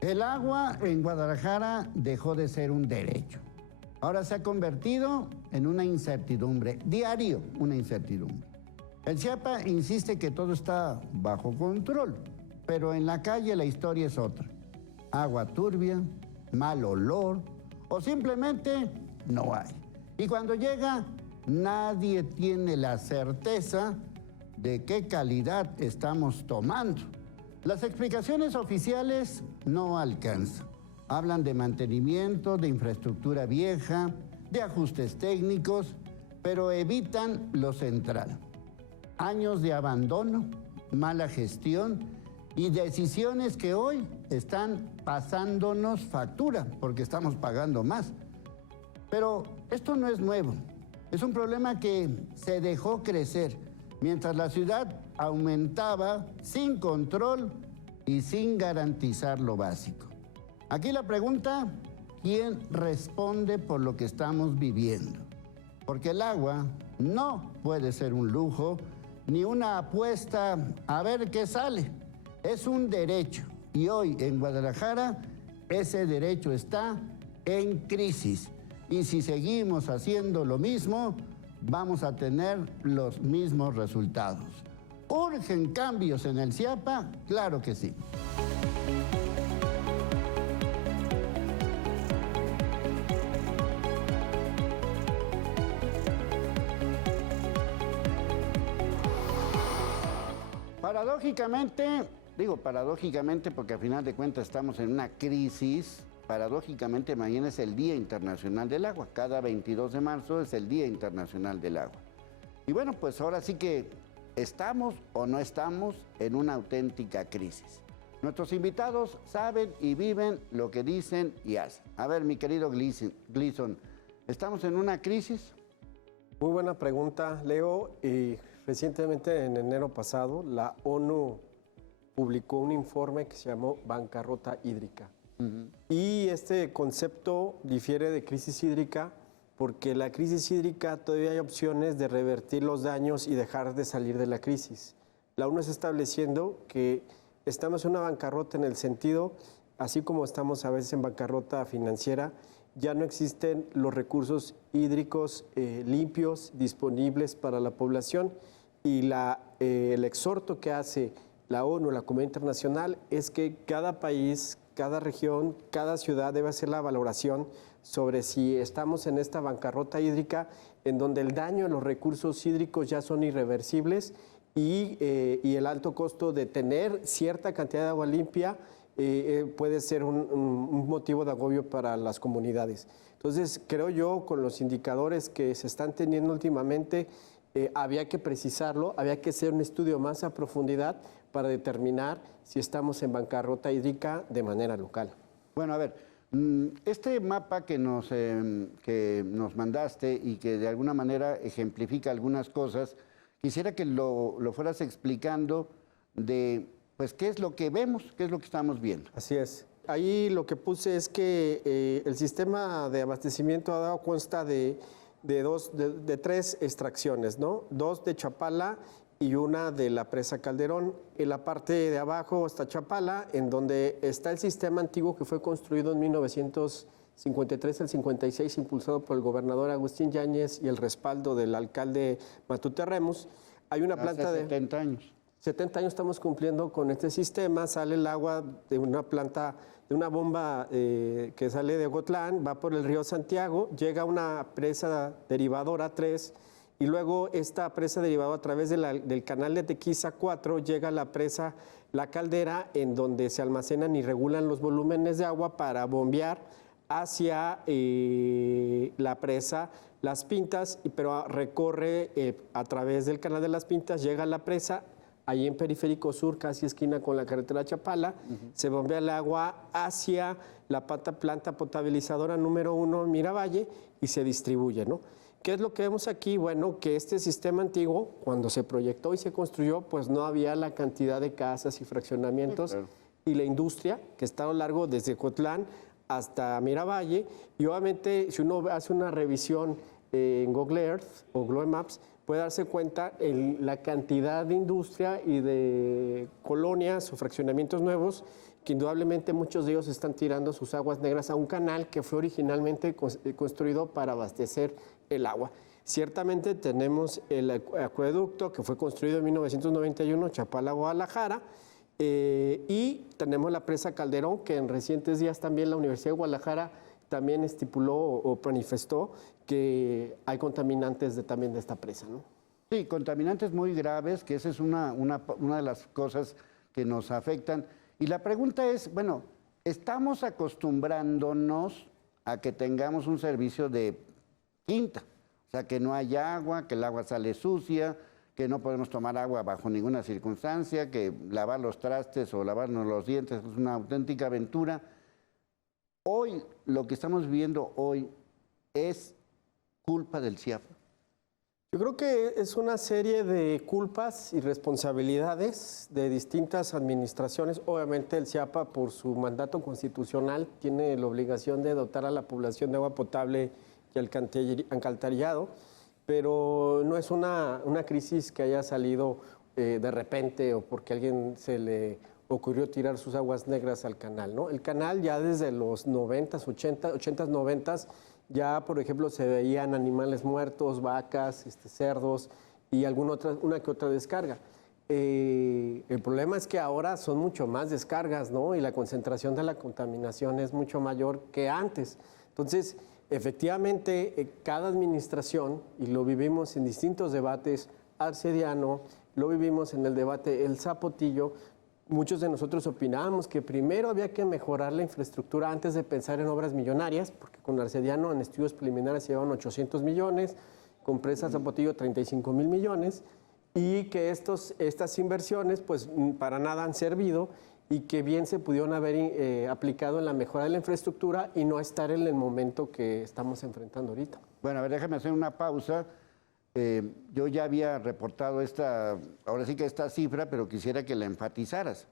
El agua en Guadalajara dejó de ser un derecho. Ahora se ha convertido en una incertidumbre, diario una incertidumbre. El Chiapa insiste que todo está bajo control, pero en la calle la historia es otra. Agua turbia, mal olor o simplemente no hay. Y cuando llega, nadie tiene la certeza de qué calidad estamos tomando. Las explicaciones oficiales no alcanzan. Hablan de mantenimiento, de infraestructura vieja, de ajustes técnicos, pero evitan lo central. Años de abandono, mala gestión y decisiones que hoy están pasándonos factura porque estamos pagando más. Pero esto no es nuevo. Es un problema que se dejó crecer mientras la ciudad aumentaba sin control y sin garantizar lo básico. Aquí la pregunta, ¿quién responde por lo que estamos viviendo? Porque el agua no puede ser un lujo ni una apuesta a ver qué sale. Es un derecho y hoy en Guadalajara ese derecho está en crisis. Y si seguimos haciendo lo mismo, vamos a tener los mismos resultados. ¿Urgen cambios en el Chiapa? Claro que sí. Paradójicamente porque al final de cuentas estamos en una crisis. Paradójicamente, mañana es el Día Internacional del Agua. Cada 22 de marzo es el Día Internacional del Agua. Y bueno, pues ahora sí que estamos o no estamos en una auténtica crisis. Nuestros invitados saben y viven lo que dicen y hacen. A ver, mi querido Gleason, ¿estamos en una crisis? Muy buena pregunta, Leo. Recientemente, en enero pasado, la ONU publicó un informe que se llamó Bancarrota Hídrica. Y este concepto difiere de crisis hídrica porque la crisis hídrica todavía hay opciones de revertir los daños y dejar de salir de la crisis. La ONU está estableciendo que estamos en una bancarrota en el sentido, así como estamos a veces en bancarrota financiera, ya no existen los recursos hídricos limpios disponibles para la población y el exhorto que hace la ONU, la comunidad internacional, es que cada país, cada región, cada ciudad debe hacer la valoración sobre si estamos en esta bancarrota hídrica en donde el daño en los recursos hídricos ya son irreversibles y el alto costo de tener cierta cantidad de agua limpia puede ser un motivo de agobio para las comunidades. Entonces, creo yo, con los indicadores que se están teniendo últimamente, había que precisarlo, había que hacer un estudio más a profundidad para determinar si estamos en bancarrota hídrica de manera local. Bueno, a ver, este mapa que nos mandaste y que de alguna manera ejemplifica algunas cosas, quisiera que lo fueras explicando de, pues, qué es lo que vemos, qué es lo que estamos viendo. Así es. Ahí lo que puse es que el sistema de abastecimiento ha dado consta de tres extracciones, ¿no? 2 de Chapala y una de la presa Calderón. En la parte de abajo está Chapala, en donde está el sistema antiguo que fue construido en 1953 al 56, impulsado por el gobernador Agustín Yáñez y el respaldo del alcalde Matute Remus. Hay una planta de 70 años. 70 años estamos cumpliendo con este sistema. Sale el agua de una planta, de una bomba que sale de Ocotlán, va por el río Santiago, llega a una presa derivadora 3 y luego esta presa derivada a través del canal de Tequiza 4 llega a la presa La Caldera, en donde se almacenan y regulan los volúmenes de agua para bombear hacia la presa Las Pintas, pero recorre a través del canal de Las Pintas, llega a la presa. Ahí en Periférico Sur, casi esquina con la carretera Chapala, se bombea el agua hacia la planta potabilizadora número 1 en Miravalle y se distribuye, ¿no? ¿Qué es lo que vemos aquí? Bueno, que este sistema antiguo, cuando se proyectó y se construyó, pues no había la cantidad de casas y fraccionamientos, claro, y la industria que está a lo largo desde Cotlán hasta Miravalle. Y obviamente, si uno hace una revisión en Google Earth o Google Maps, puede darse cuenta en la cantidad de industria y de colonias o fraccionamientos nuevos que indudablemente muchos de ellos están tirando sus aguas negras a un canal que fue originalmente construido para abastecer el agua. Ciertamente tenemos el acueducto que fue construido en 1991, Chapala-Guadalajara, y tenemos la presa Calderón, que en recientes días también la Universidad de Guadalajara también estipuló o manifestó que hay contaminantes también de esta presa, ¿no? Sí, contaminantes muy graves, que esa es una de las cosas que nos afectan. Y la pregunta es, bueno, ¿estamos acostumbrándonos a que tengamos un servicio de quinta? O sea, que no hay agua, que el agua sale sucia, que no podemos tomar agua bajo ninguna circunstancia, que lavar los trastes o lavarnos los dientes es una auténtica aventura. Hoy, lo que estamos viviendo hoy es culpa del CIAPA. Yo creo que es una serie de culpas y responsabilidades de distintas administraciones. Obviamente el CIAPA, por su mandato constitucional, tiene la obligación de dotar a la población de agua potable y alcantarillado, pero no es una crisis que haya salido de repente o porque a alguien se le ocurrió tirar sus aguas negras al canal, ¿no? El canal ya desde los 90s, 80s, 90s, ya, por ejemplo, se veían animales muertos, vacas, cerdos y una que otra descarga. El problema es que ahora son mucho más descargas, ¿no? Y la concentración de la contaminación es mucho mayor que antes. Entonces, efectivamente, cada administración, y lo vivimos en distintos debates, Arcediano, lo vivimos en el debate El Zapotillo, muchos de nosotros opinábamos que primero había que mejorar la infraestructura antes de pensar en obras millonarias, porque con Arcediano en estudios preliminares se llevaban 800 millones, con Presa Zapotillo 35,000 millones, y que estas inversiones pues para nada han servido y que bien se pudieron haber aplicado en la mejora de la infraestructura y no estar en el momento que estamos enfrentando ahorita. Bueno, a ver, déjame hacer una pausa. Yo ya había reportado ahora sí que esta cifra, pero quisiera que la enfatizaras.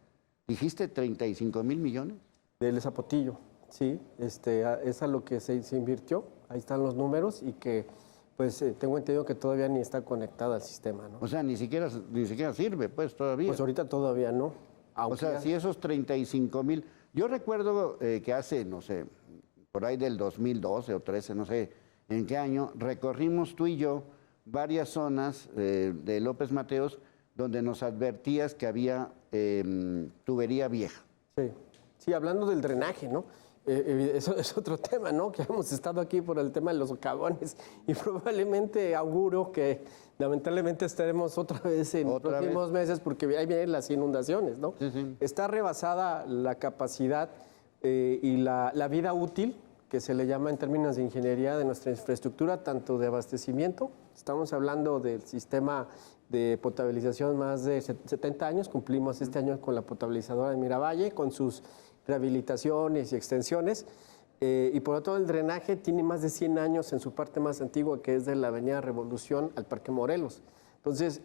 ¿Dijiste 35,000 millones? Del Zapotillo, sí, es a lo que se invirtió, ahí están los números y que pues tengo entendido que todavía ni está conectada al sistema, ¿no? O sea, ni siquiera sirve, pues todavía. Pues ahorita todavía no. O sea, si esos 35,000, yo recuerdo que hace, no sé, por ahí del 2012 o 13, no sé en qué año, recorrimos tú y yo varias zonas de López Mateos donde nos advertías que había tubería vieja. Sí, sí, hablando del drenaje, ¿no? Eso es otro tema, ¿no? Que hemos estado aquí por el tema de los socavones y probablemente auguro que lamentablemente estaremos otra vez en los próximos meses porque ahí vienen las inundaciones, ¿no? Sí, sí. Está rebasada la capacidad y la vida útil, que se le llama en términos de ingeniería de nuestra infraestructura, tanto de abastecimiento. Estamos hablando del sistema de potabilización más de 70 años, cumplimos este año con la potabilizadora de Miravalle, con sus rehabilitaciones y extensiones, y por otro lado el drenaje tiene más de 100 años en su parte más antigua, que es de la Avenida Revolución al Parque Morelos. Entonces,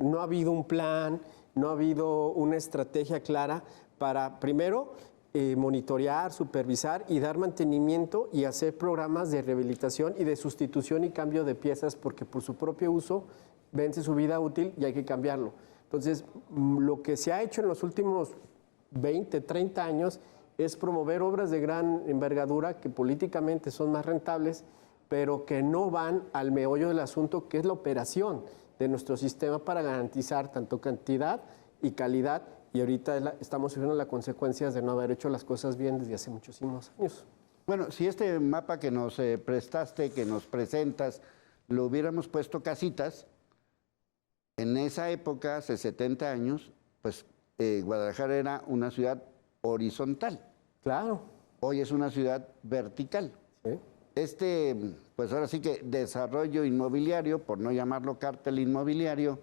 no ha habido un plan, no ha habido una estrategia clara para, primero, monitorear, supervisar y dar mantenimiento y hacer programas de rehabilitación y de sustitución y cambio de piezas porque por su propio uso vence su vida útil y hay que cambiarlo. Entonces, lo que se ha hecho en los últimos 20, 30 años es promover obras de gran envergadura que políticamente son más rentables, pero que no van al meollo del asunto, que es la operación de nuestro sistema para garantizar tanto cantidad y calidad. Y ahorita estamos sufriendo las consecuencias de no haber hecho las cosas bien desde hace muchísimos años. Bueno, si este mapa que nos prestaste, que nos presentas, lo hubiéramos puesto casitas, en esa época, hace 70 años, pues Guadalajara era una ciudad horizontal. Claro. Hoy es una ciudad vertical. Sí. Pues ahora sí que desarrollo inmobiliario, por no llamarlo cártel inmobiliario,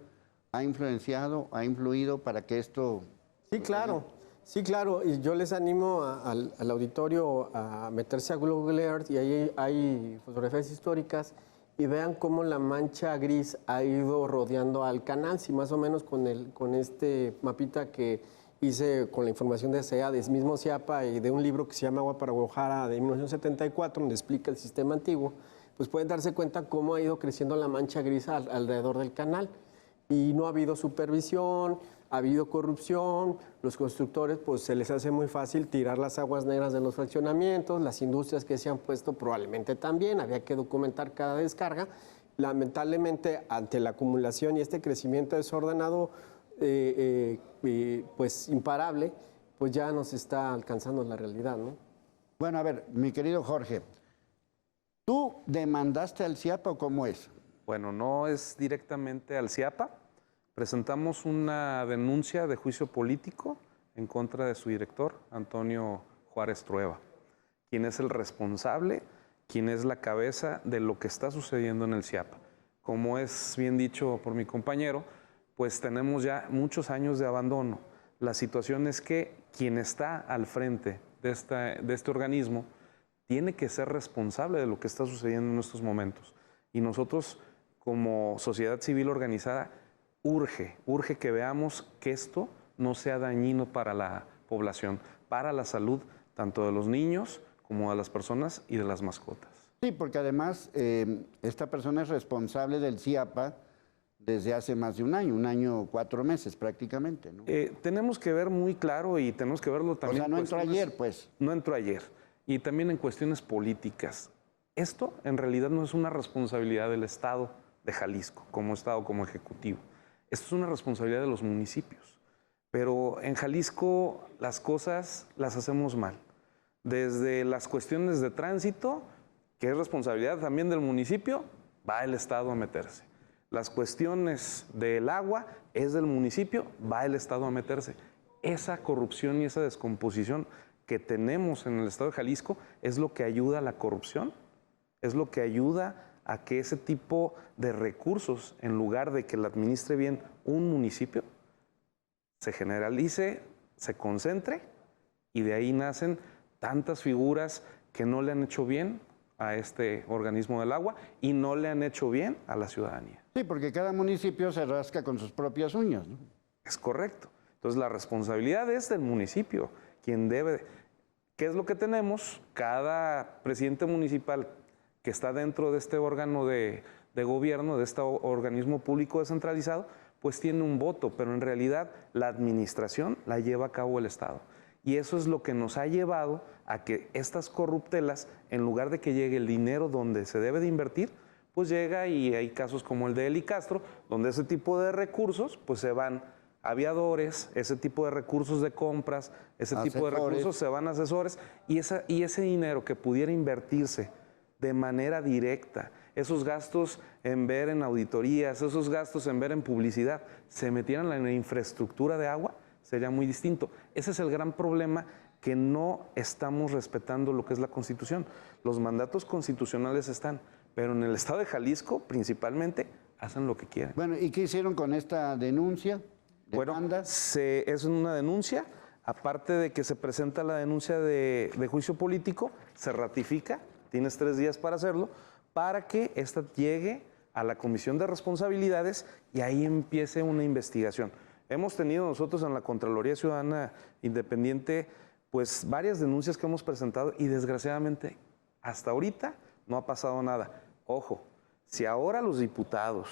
ha influido para que esto... Sí, claro. Sí, claro. Y yo les animo al auditorio a meterse a Google Earth y ahí hay fotografías históricas y vean cómo la mancha gris ha ido rodeando al canal. Si más o menos con este mapita que hice con la información de CEA, del mismo CIAPA y de un libro que se llama Agua para Guadalajara de 1974, donde explica el sistema antiguo, pues pueden darse cuenta cómo ha ido creciendo la mancha gris alrededor del canal. Y no ha habido supervisión, ha habido corrupción, los constructores pues se les hace muy fácil tirar las aguas negras de los fraccionamientos, las industrias que se han puesto probablemente también, había que documentar cada descarga. Lamentablemente, ante la acumulación y este crecimiento desordenado, pues imparable, pues ya nos está alcanzando la realidad, ¿no? Bueno, a ver, mi querido Jorge, ¿tú demandaste al CIAPA o cómo es? Bueno, no es directamente al CIAPA. Presentamos una denuncia de juicio político en contra de su director, Antonio Juárez Trueba, quien es el responsable, quien es la cabeza de lo que está sucediendo en el CIAPA. Como es bien dicho por mi compañero, pues tenemos ya muchos años de abandono. La situación es que quien está al frente de este organismo tiene que ser responsable de lo que está sucediendo en estos momentos. Y nosotros, como sociedad civil organizada, urge que veamos que esto no sea dañino para la población, para la salud tanto de los niños como de las personas y de las mascotas. Sí, porque además esta persona es responsable del CIAPA desde hace más de un año 4 meses prácticamente, ¿no? Tenemos que ver muy claro y tenemos que verlo también. O sea, no entró ayer, pues. No entró ayer. Y también en cuestiones políticas. Esto en realidad no es una responsabilidad del Estado de Jalisco, como Estado, como Ejecutivo. Esto es una responsabilidad de los municipios. Pero en Jalisco las cosas las hacemos mal. Desde las cuestiones de tránsito, que es responsabilidad también del municipio, va el Estado a meterse. Las cuestiones del agua es del municipio, va el Estado a meterse. Esa corrupción y esa descomposición que tenemos en el Estado de Jalisco es lo que ayuda a la corrupción, es lo que ayuda a que ese tipo de recursos, en lugar de que la administre bien un municipio, se generalice, se concentre y de ahí nacen tantas figuras que no le han hecho bien a este organismo del agua y no le han hecho bien a la ciudadanía. Sí, porque cada municipio se rasca con sus propias uñas, ¿no? Es correcto. Entonces la responsabilidad es del municipio, quien debe. ¿Qué es lo que tenemos? Cada presidente municipal que está dentro de este órgano de gobierno, de este organismo público descentralizado, pues tiene un voto, pero en realidad la administración la lleva a cabo el Estado. Y eso es lo que nos ha llevado a que estas corruptelas, en lugar de que llegue el dinero donde se debe de invertir, pues llega y hay casos como el de Eli Castro, donde ese tipo de recursos pues se van a aviadores, ese tipo de recursos de compras, ese tipo de recursos se van a asesores y ese dinero que pudiera invertirse de manera directa, esos gastos en ver en auditorías, esos gastos en ver en publicidad, se metieran en la infraestructura de agua, sería muy distinto. Ese es el gran problema, que no estamos respetando lo que es la Constitución. Los mandatos constitucionales están, pero en el Estado de Jalisco, principalmente, hacen lo que quieren. Bueno, ¿y qué hicieron con esta denuncia? ¿Demanda? Bueno, es una denuncia, aparte de que se presenta la denuncia de juicio político, se ratifica, tienes 3 días para hacerlo, para que esta llegue a la Comisión de Responsabilidades y ahí empiece una investigación. Hemos tenido nosotros en la Contraloría Ciudadana Independiente pues varias denuncias que hemos presentado y desgraciadamente hasta ahorita no ha pasado nada. Ojo, si ahora los diputados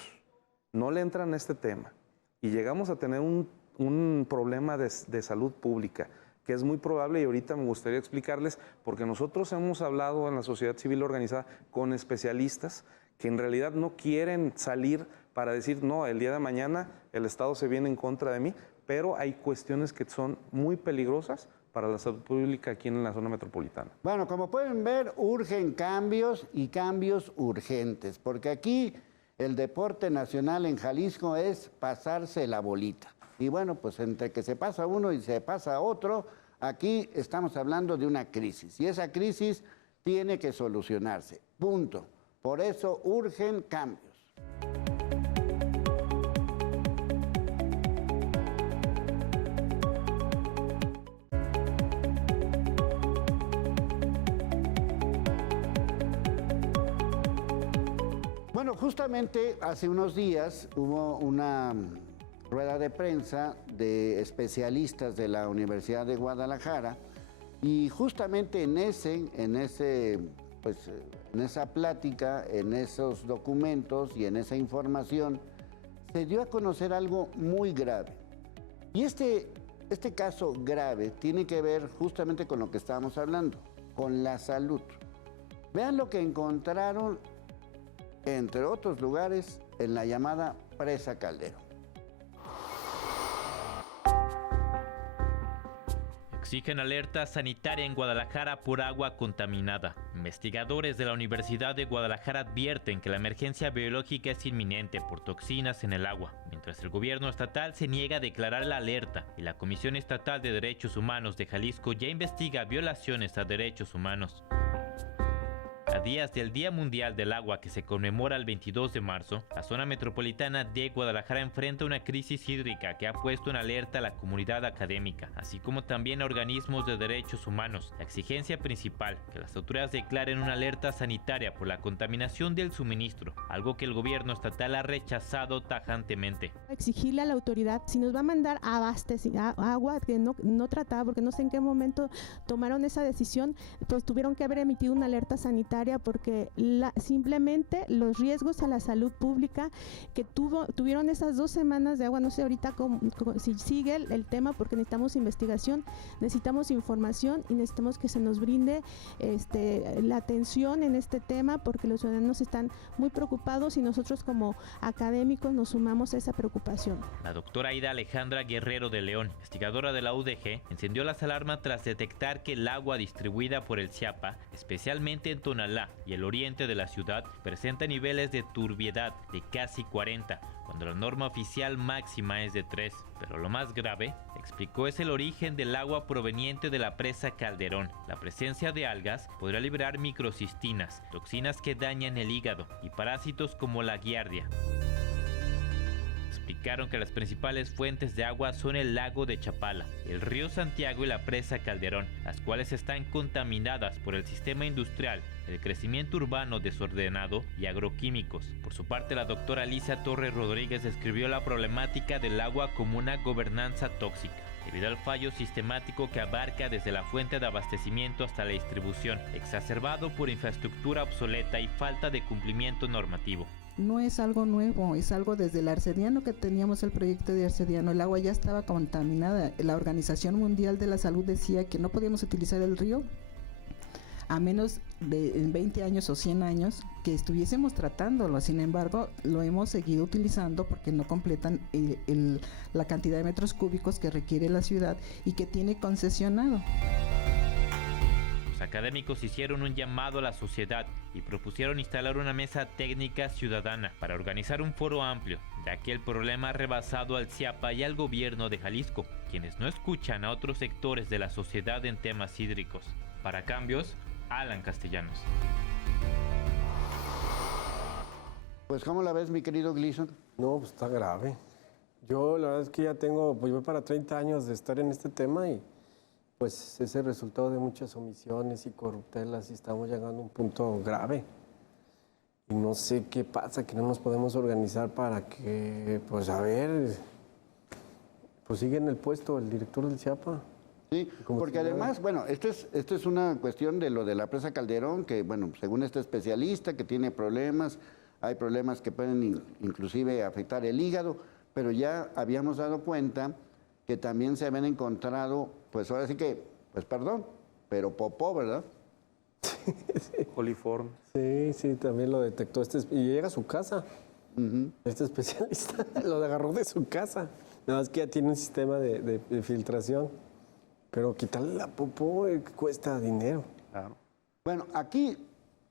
no le entran a este tema y llegamos a tener un problema de salud pública, que es muy probable y ahorita me gustaría explicarles, porque nosotros hemos hablado en la sociedad civil organizada con especialistas que en realidad no quieren salir para decir, no, el día de mañana el Estado se viene en contra de mí, pero hay cuestiones que son muy peligrosas para la salud pública aquí en la zona metropolitana. Bueno, como pueden ver, urgen cambios y cambios urgentes, porque aquí el deporte nacional en Jalisco es pasarse la bolita. Y bueno, pues entre que se pasa uno y se pasa otro, aquí estamos hablando de una crisis. Y esa crisis tiene que solucionarse, punto. Por eso urgen cambios. Bueno, justamente hace unos días hubo una rueda de prensa de especialistas de la Universidad de Guadalajara y justamente en esa plática, en esos documentos y en esa información se dio a conocer algo muy grave. Y este caso grave tiene que ver justamente con lo que estábamos hablando, con la salud. Vean lo que encontraron, entre otros lugares, en la llamada Presa Calderón. Exigen alerta sanitaria en Guadalajara por agua contaminada. Investigadores de la Universidad de Guadalajara advierten que la emergencia biológica es inminente por toxinas en el agua, mientras el gobierno estatal se niega a declarar la alerta y la Comisión Estatal de Derechos Humanos de Jalisco ya investiga violaciones a derechos humanos. A días del Día Mundial del Agua que se conmemora el 22 de marzo, la zona metropolitana de Guadalajara enfrenta una crisis hídrica que ha puesto en alerta a la comunidad académica, así como también a organismos de derechos humanos. La exigencia principal, que las autoridades declaren una alerta sanitaria por la contaminación del suministro, algo que el gobierno estatal ha rechazado tajantemente. Exigirle a la autoridad si nos va a mandar abastecer agua que no trataba, porque no sé en qué momento tomaron esa decisión, pues tuvieron que haber emitido una alerta sanitaria porque simplemente los riesgos a la salud pública que tuvieron esas 2 semanas de agua, no sé ahorita si sigue el tema, porque necesitamos investigación, necesitamos información y necesitamos que se nos brinde la atención en este tema, porque los ciudadanos están muy preocupados y nosotros como académicos nos sumamos a esa preocupación. La doctora Aida Alejandra Guerrero de León, investigadora de la UDG, encendió las alarmas tras detectar que el agua distribuida por el Chiapa, especialmente en Tonalá y el oriente de la ciudad, presenta niveles de turbiedad de casi 40, cuando la norma oficial máxima es de 3. Pero lo más grave, explicó, es el origen del agua proveniente de la presa Calderón. La presencia de algas podría liberar microcistinas, toxinas que dañan el hígado, y parásitos como la giardia. Explicaron que las principales fuentes de agua son el lago de Chapala, el río Santiago y la presa Calderón, las cuales están contaminadas por el sistema industrial, el crecimiento urbano desordenado y agroquímicos. Por su parte, la doctora Alicia Torres Rodríguez describió la problemática del agua como una gobernanza tóxica, debido al fallo sistemático que abarca desde la fuente de abastecimiento hasta la distribución, exacerbado por infraestructura obsoleta y falta de cumplimiento normativo. No es algo nuevo, es algo desde el Arcediano que teníamos el proyecto de Arcediano. El agua ya estaba contaminada. La Organización Mundial de la Salud decía que no podíamos utilizar el río a menos de 20 años o 100 años que estuviésemos tratándolo. Sin embargo, lo hemos seguido utilizando porque no completan la cantidad de metros cúbicos que requiere la ciudad y que tiene concesionado. Los académicos hicieron un llamado a la sociedad y propusieron instalar una mesa técnica ciudadana para organizar un foro amplio, ya que el problema ha rebasado al CIAPA y al gobierno de Jalisco, quienes no escuchan a otros sectores de la sociedad en temas hídricos. Para Cambios, Alan Castellanos. Pues, ¿cómo la ves, mi querido Gleason? No, pues está grave. Yo la verdad es que ya tengo, pues voy para 30 años de estar en este tema y pues es el resultado de muchas omisiones y corruptelas y estamos llegando a un punto grave. Y no sé qué pasa, que no nos podemos organizar para que, pues a ver, pues sigue en el puesto el director del CIAPA. Sí, porque además, bueno, esto es una cuestión de lo de la presa Calderón, que bueno, según este especialista que tiene problemas, hay problemas que pueden inclusive afectar el hígado, pero ya habíamos dado cuenta que también se habían encontrado, pues ahora sí que, pues perdón, pero popó, ¿verdad? Sí. Coliforme. Sí, sí, también lo detectó y llega a su casa. Este especialista lo agarró de su casa. Nada más que ya tiene un sistema de filtración. Pero quitarle la popó cuesta dinero. Claro. Bueno, aquí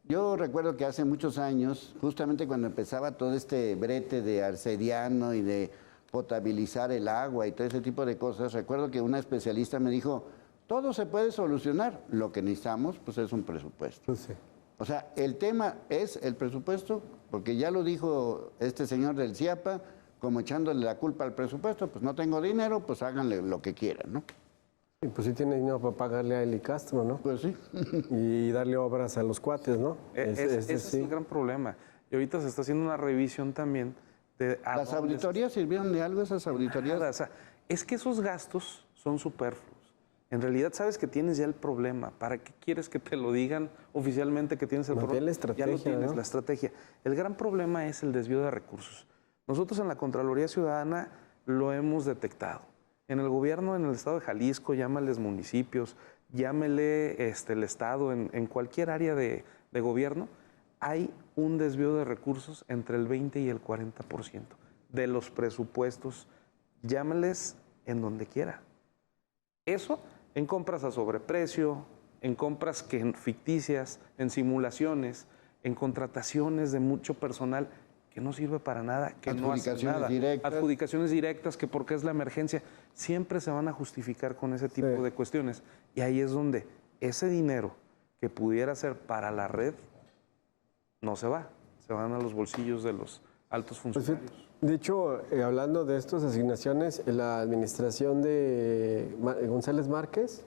yo recuerdo que hace muchos años, justamente cuando empezaba todo este brete de Arcediano y de potabilizar el agua y todo ese tipo de cosas, recuerdo que una especialista me dijo, todo se puede solucionar, lo que necesitamos pues es un presupuesto. Sí. O sea, el tema es el presupuesto, porque ya lo dijo este señor del CIAPA, como echándole la culpa al presupuesto, pues no tengo dinero, pues háganle lo que quieran, ¿no? Y pues sí tiene dinero para pagarle a Eli Castro, ¿no? Pues sí. Y darle obras a los cuates, ¿no? Ese es el gran problema. Y ahorita se está haciendo una revisión también de... ¿Las auditorías sirvieron de algo, esas auditorías? Nada, o sea, es que esos gastos son superfluos. En realidad sabes que tienes ya el problema. ¿Para qué quieres que te lo digan oficialmente que tienes el problema? La estrategia, ya lo tienes, ¿no? La estrategia. El gran problema es el desvío de recursos. Nosotros en la Contraloría Ciudadana lo hemos detectado. En el gobierno, en el estado de Jalisco, llámales municipios, llámele el estado, en cualquier área de gobierno, hay un desvío de recursos entre el 20 y el 40% de los presupuestos, llámales en donde quiera. Eso en compras a sobreprecio, en compras ficticias, en simulaciones, en contrataciones de mucho personal que no sirve para nada, que no hace nada. Adjudicaciones directas, que porque es la emergencia, siempre se van a justificar con ese tipo de cuestiones. Y ahí es donde ese dinero que pudiera ser para la red no se va, se van a los bolsillos de los altos funcionarios. De hecho, hablando de estas asignaciones, la administración de González Márquez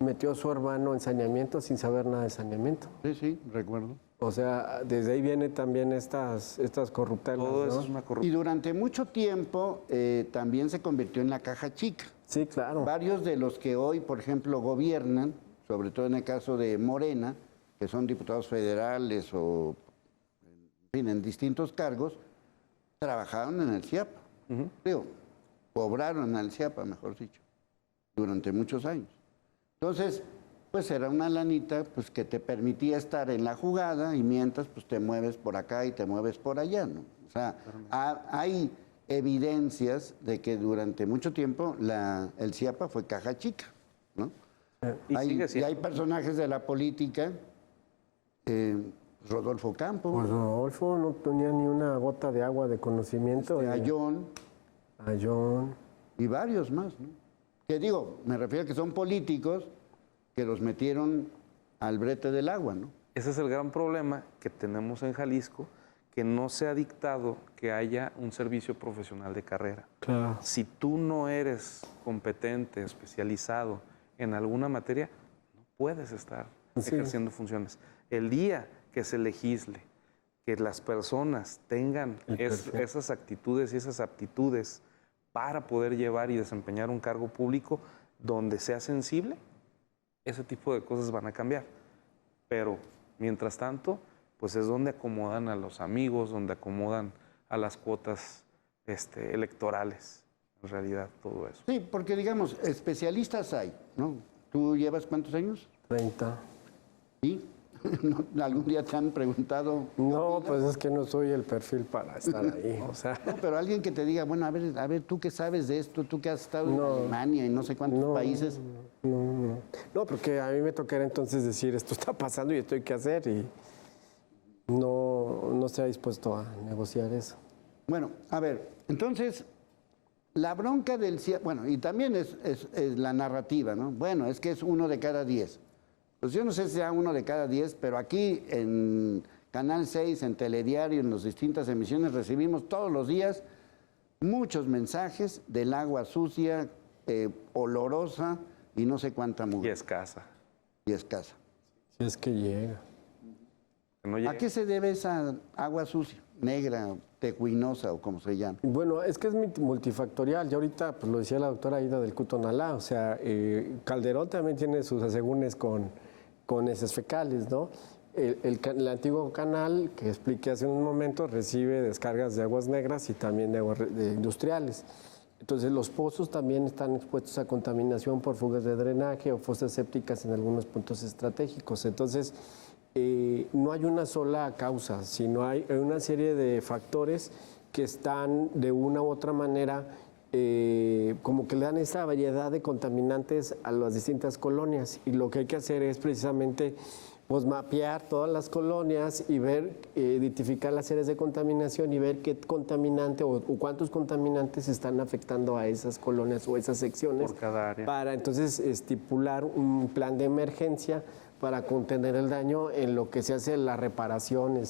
metió a su hermano en saneamiento sin saber nada de saneamiento. Sí, recuerdo. O sea, desde ahí vienen también estas corruptelas, Todo eso ¿no? es una Y corrupción. durante mucho tiempo también se convirtió en la caja chica. Sí, claro. Varios de los que hoy, por ejemplo, gobiernan, sobre todo en el caso de Morena, que son diputados federales o, en fin, en distintos cargos, trabajaron en el CIAPA. Digo, cobraron en el CIAPA, mejor dicho, durante muchos años. Entonces, pues era una lanita pues, que te permitía estar en la jugada y mientras pues te mueves por acá y te mueves por allá, ¿no? O sea, hay evidencias de que durante mucho tiempo el CIAPA fue caja chica, ¿no? Y sigue siendo. Y hay personajes de la política, Rodolfo Campos, Pues Rodolfo no tenía ni una gota de agua de conocimiento. Ayón Ayón. y varios más, ¿no? Que digo, me refiero a que son políticos que los metieron al brete del agua, ¿no? Ese es el gran problema que tenemos en Jalisco, que no se ha dictado que haya un servicio profesional de carrera. Claro. Si tú no eres competente, especializado en alguna materia, no puedes estar ejerciendo funciones. El día que se legisle, que las personas tengan esas actitudes y esas aptitudes para poder llevar y desempeñar un cargo público donde sea sensible, ese tipo de cosas van a cambiar. Pero, mientras tanto, pues es donde acomodan a los amigos, donde acomodan a las cuotas electorales, en realidad, todo eso. Sí, porque digamos, especialistas hay, ¿no? ¿Tú llevas cuántos años? 30. ¿Sí? ¿Algún día te han preguntado? No, pues es que no soy el perfil para estar ahí. O sea, No, pero alguien que te diga, bueno, a ver, tú qué sabes de esto, tú que has estado en Alemania y no sé cuántos países. No, porque a mí me tocará entonces decir, esto está pasando y esto hay que hacer, y no estoy dispuesto a negociar eso. Bueno, a ver, entonces, la bronca del CIAPA, bueno, y también es la narrativa, ¿no? Bueno, es que es 1 de cada 10. Pues yo no sé si sea 1 de cada 10, pero aquí en Canal 6, en Telediario, en las distintas emisiones, recibimos todos los días muchos mensajes del agua sucia, olorosa y no sé cuánta mugre. Y escasa. Y escasa. Si es que llega. Que no ¿A llegue. qué se debe esa agua sucia, negra, tecuinosa o como se llama? Bueno, es que es multifactorial. Ya ahorita, pues lo decía la doctora Aida del Cutonalá, o sea, Calderón también tiene sus asegúnes con heces fecales, ¿no? El antiguo canal, que expliqué hace un momento, recibe descargas de aguas negras y también de aguas industriales. Entonces, los pozos también están expuestos a contaminación por fugas de drenaje o fosas sépticas en algunos puntos estratégicos. Entonces, no hay una sola causa, sino hay una serie de factores que están de una u otra manera como que le dan esa variedad de contaminantes a las distintas colonias, y lo que hay que hacer es precisamente pues mapear todas las colonias y ver, identificar las áreas de contaminación y ver qué contaminante o cuántos contaminantes están afectando a esas colonias o esas secciones Por cada área. para entonces estipular un plan de emergencia para contener el daño en lo que se hace la reparación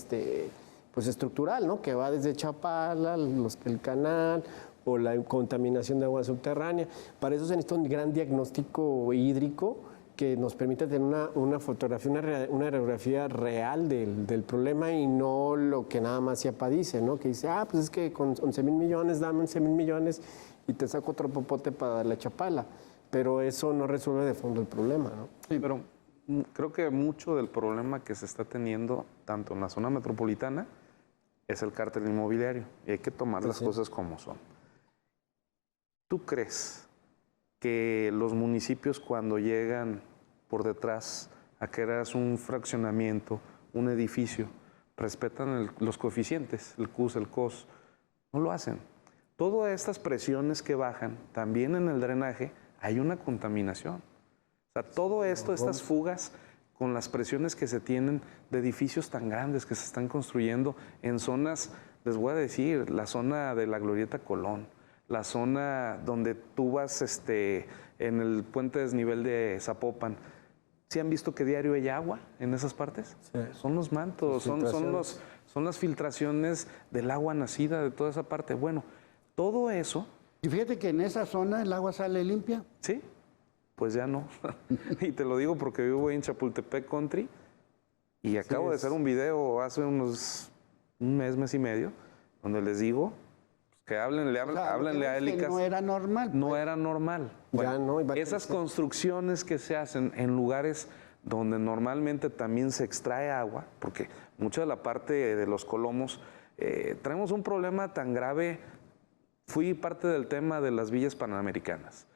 pues estructural, ¿no? Que va desde Chapala, el canal o la contaminación de agua subterránea. Para eso se necesita un gran diagnóstico hídrico que nos permita tener una fotografía, una radiografía real del problema, y no lo que nada más Ciapa dice, ¿no? Que dice, pues es que con 11,000 millones, dame 11,000 millones y te saco otro popote para darle a Chapala. Pero eso no resuelve de fondo el problema, ¿no? Sí, pero creo que mucho del problema que se está teniendo, tanto en la zona metropolitana, es el cártel inmobiliario. Y hay que tomar las cosas como son. ¿Tú crees que los municipios cuando llegan por detrás a crear un fraccionamiento, un edificio, respetan los coeficientes, el CUS, el COS, no lo hacen. Todas estas presiones que bajan, también en el drenaje, hay una contaminación. O sea, todo esto, estas fugas con las presiones que se tienen de edificios tan grandes que se están construyendo en zonas, les voy a decir, la zona de la Glorieta Colón, la zona donde tú vas en el puente desnivel de Zapopan. ¿Sí han visto que diario hay agua en esas partes? Sí. Son los mantos, son las filtraciones del agua nacida de toda esa parte. Bueno, todo eso... Y fíjate que en esa zona el agua sale limpia. Sí, pues ya no. Y te lo digo porque vivo en Chapultepec Country y acabo de hacer un video hace un mes y medio, donde les digo que háblenle a Élicas. No era normal. No era normal. Bueno, Ya no, esas construcciones que se hacen en lugares donde normalmente también se extrae agua, porque mucha de la parte de los colomos, traemos un problema tan grave. Fui parte del tema de las villas panamericanas.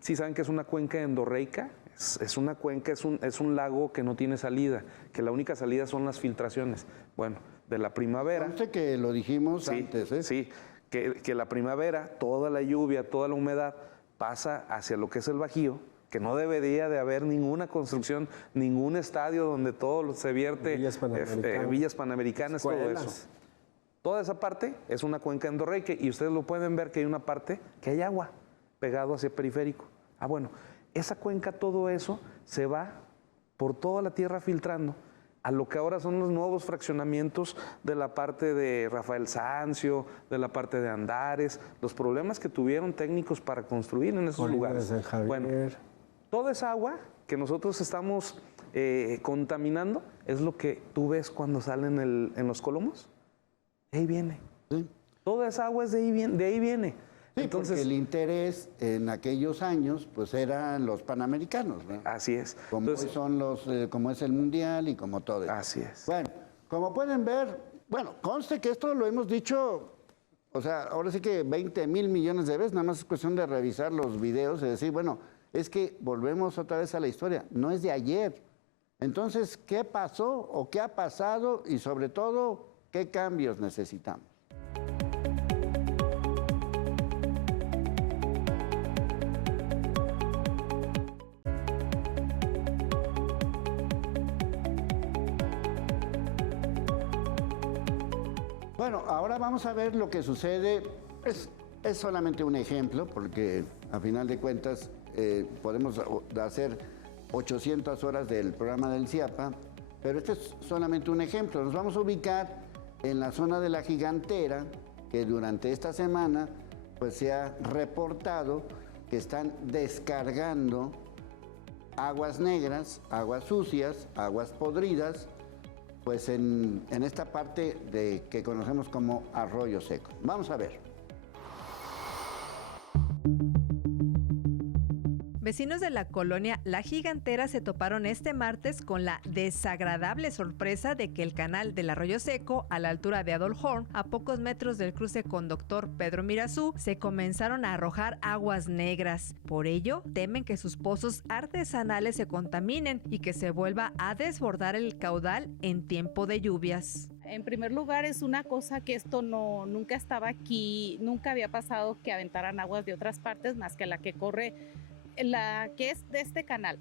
Sí saben que es una cuenca endorreica, es una cuenca, es un lago que no tiene salida, que la única salida son las filtraciones. Bueno, de la primavera... Conste que lo dijimos antes, ¿eh? Sí, que la primavera, toda la lluvia, toda la humedad pasa hacia lo que es el Bajío, que no debería de haber ninguna construcción, ningún estadio donde todo se vierte, villas panamericanas, todo eso. Toda esa parte es una cuenca endorreica y ustedes lo pueden ver que hay una parte que hay agua pegado hacia el periférico. Ah, bueno, esa cuenca, todo eso se va por toda la tierra filtrando a lo que ahora son los nuevos fraccionamientos de la parte de Rafael Sanzio, de la parte de Andares, los problemas que tuvieron técnicos para construir en esos lugares. Bueno, toda esa agua que nosotros estamos contaminando es lo que tú ves cuando salen en los colomos. De ahí viene. Sí. Toda esa agua es de ahí viene. Sí, entonces, porque el interés en aquellos años, pues eran los panamericanos, ¿no? Así es. Como entonces, como es el mundial y como todo eso. Así es. Bueno, como pueden ver, conste que esto lo hemos dicho, o sea, ahora sí que 20,000 millones de veces, nada más es cuestión de revisar los videos y decir, bueno, es que volvemos otra vez a la historia, no es de ayer. Entonces, ¿qué pasó o qué ha pasado y sobre todo, qué cambios necesitamos? Bueno, ahora vamos a ver lo que sucede. Es solamente un ejemplo, porque a final de cuentas podemos hacer 800 horas del programa del CIAPA, pero este es solamente un ejemplo. Nos vamos a ubicar en la zona de la Gigantera, que durante esta semana pues, se ha reportado que están descargando aguas negras, aguas sucias, aguas podridas, pues en esta parte que conocemos como Arroyo Seco. Vamos a ver. Vecinos de la colonia La Gigantera se toparon este martes con la desagradable sorpresa de que el canal del Arroyo Seco, a la altura de Adolf Horn, a pocos metros del cruce con Dr. Pedro Mirazú, se comenzaron a arrojar aguas negras. Por ello, temen que sus pozos artesanales se contaminen y que se vuelva a desbordar el caudal en tiempo de lluvias. En primer lugar, es una cosa que esto nunca estaba aquí, nunca había pasado que aventaran aguas de otras partes más que la que corre, la que es de este canal.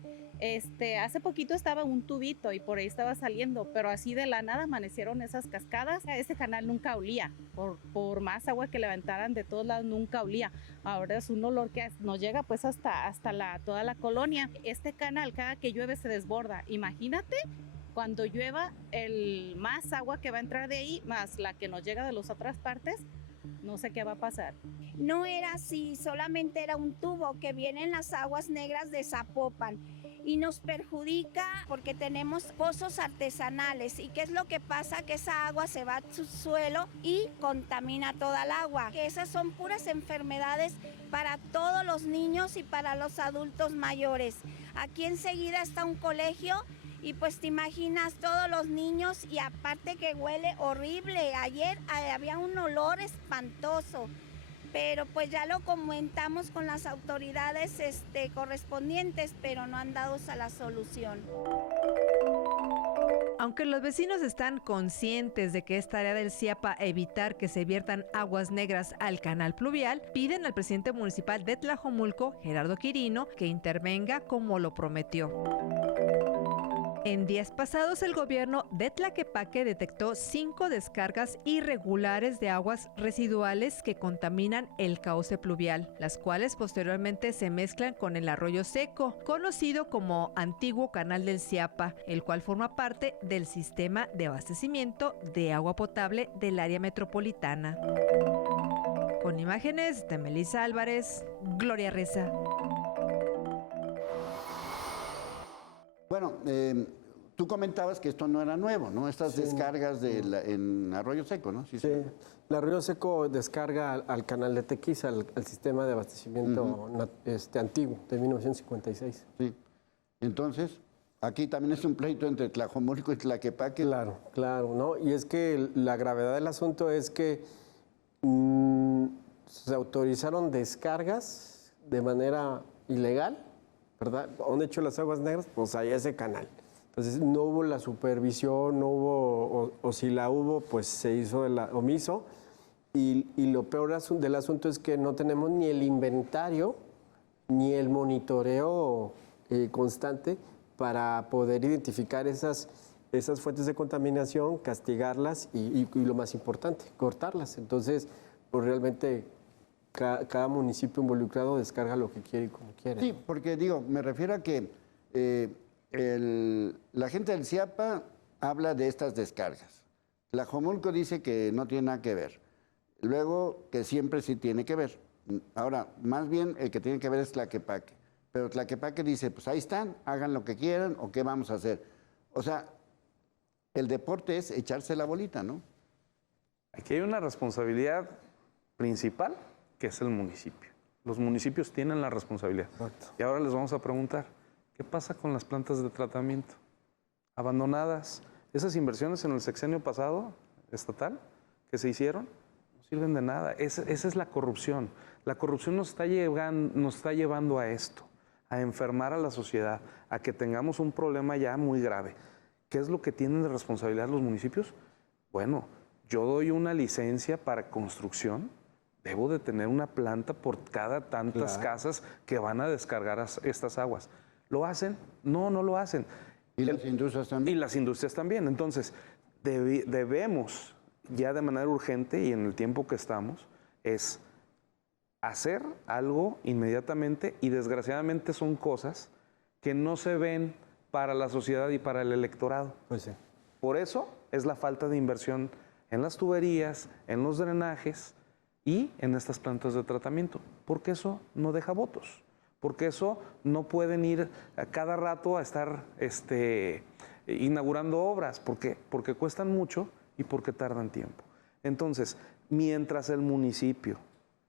Hace poquito estaba un tubito y por ahí estaba saliendo, pero así de la nada amanecieron esas cascadas. Este canal nunca olía, por más agua que levantaran de todos lados nunca olía. Ahora es un olor que nos llega pues hasta toda la colonia. Este canal cada que llueve se desborda. Imagínate cuando llueva el más agua que va a entrar de ahí, más la que nos llega de las otras partes. No sé qué va a pasar. No era así, solamente era un tubo que viene en las aguas negras de Zapopan y nos perjudica porque tenemos pozos artesanales. ¿Y qué es lo que pasa? Que esa agua se va al subsuelo y contamina toda el agua. Que esas son puras enfermedades para todos los niños y para los adultos mayores. Aquí enseguida está un colegio y pues te imaginas todos los niños y aparte que huele horrible. Ayer había un olor espantoso. pero pues ya lo comentamos con las autoridades correspondientes, pero no han dado a la solución. Aunque los vecinos están conscientes de que es tarea del CIAPA evitar que se viertan aguas negras al canal pluvial, piden al presidente municipal de Tlajomulco, Gerardo Quirino, que intervenga como lo prometió. En días pasados, el gobierno de Tlaquepaque detectó 5 descargas irregulares de aguas residuales que contaminan el cauce pluvial, las cuales posteriormente se mezclan con el arroyo seco, conocido como Antiguo Canal del Ciapa, el cual forma parte del sistema de abastecimiento de agua potable del área metropolitana. Con imágenes de Melissa Álvarez, Gloria Reza. Bueno, tú comentabas que esto no era nuevo, ¿no? Estas descargas en Arroyo Seco, ¿no? Sí, el Arroyo Seco descarga al canal de Tequiza, al sistema de abastecimiento antiguo, de 1956. Sí. Entonces, aquí también es un pleito entre Tlajomulco y Tlaquepaque. Claro, ¿no? Y es que la gravedad del asunto es que se autorizaron descargas de manera ilegal, ¿verdad? ¿Dónde echó las aguas negras? Pues ahí ese canal. Entonces no hubo la supervisión, no hubo, o si la hubo, pues se hizo omiso. Y lo peor del asunto es que no tenemos ni el inventario, ni el monitoreo constante para poder identificar esas fuentes de contaminación, castigarlas y lo más importante, cortarlas. Entonces, pues realmente cada municipio involucrado descarga lo que quiere y como quiere. Sí, porque me refiero a que la gente del CIAPA habla de estas descargas. Tlajomulco dice que no tiene nada que ver. Luego, que siempre sí tiene que ver. Ahora, más bien el que tiene que ver es Tlaquepaque. Pero Tlaquepaque dice, pues ahí están, hagan lo que quieran o qué vamos a hacer. O sea, el deporte es echarse la bolita, ¿no? Aquí hay una responsabilidad principal, que es el municipio. Los municipios tienen la responsabilidad. Exacto. Y ahora les vamos a preguntar, ¿qué pasa con las plantas de tratamiento? Abandonadas. Esas inversiones en el sexenio pasado, estatal, que se hicieron, no sirven de nada. Esa es la corrupción. La corrupción nos está llevando a esto, a enfermar a la sociedad, a que tengamos un problema ya muy grave. ¿Qué es lo que tienen de responsabilidad los municipios? Bueno, yo doy una licencia para construcción, debo de tener una planta por cada tantas casas que van a descargar estas aguas. ¿Lo hacen? No, no lo hacen. ¿Y las industrias también? Y las industrias también. Entonces, debemos ya de manera urgente y en el tiempo que estamos, es hacer algo inmediatamente y desgraciadamente son cosas que no se ven para la sociedad y para el electorado. Pues sí. Por eso es la falta de inversión en las tuberías, en los drenajes y en estas plantas de tratamiento, porque eso no deja votos, porque eso no pueden ir a cada rato a estar inaugurando obras, porque cuestan mucho y porque tardan tiempo. Entonces, mientras el municipio,